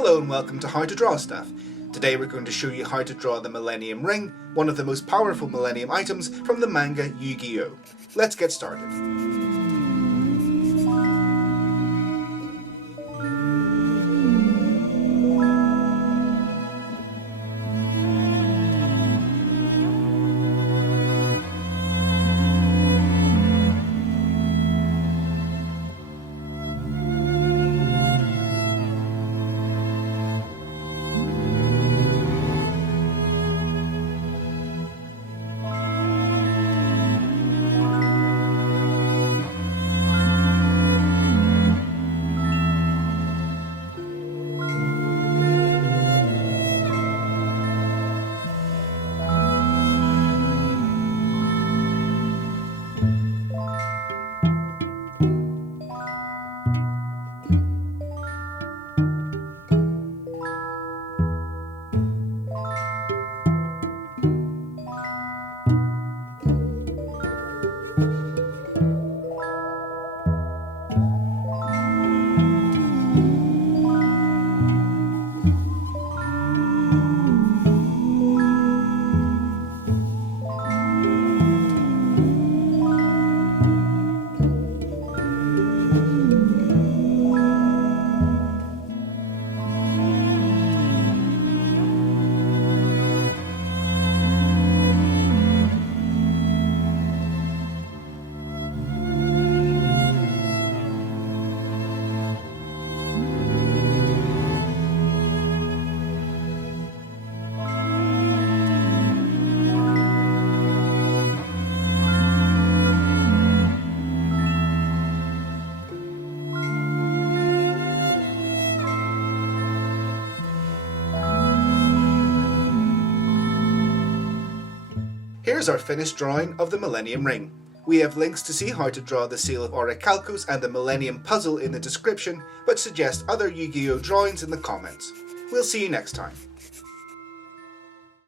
Hello and welcome to How to Draw Stuff. Today we're going to show you how to draw the Millennium Ring, one of the most powerful Millennium items from the manga Yu-Gi-Oh! Let's get started. Here's our finished drawing of the Millennium Ring. We have links to see how to draw the Seal of Orichalcos and the Millennium Puzzle in the description, but suggest other Yu-Gi-Oh! Drawings in the comments. We'll see you next time.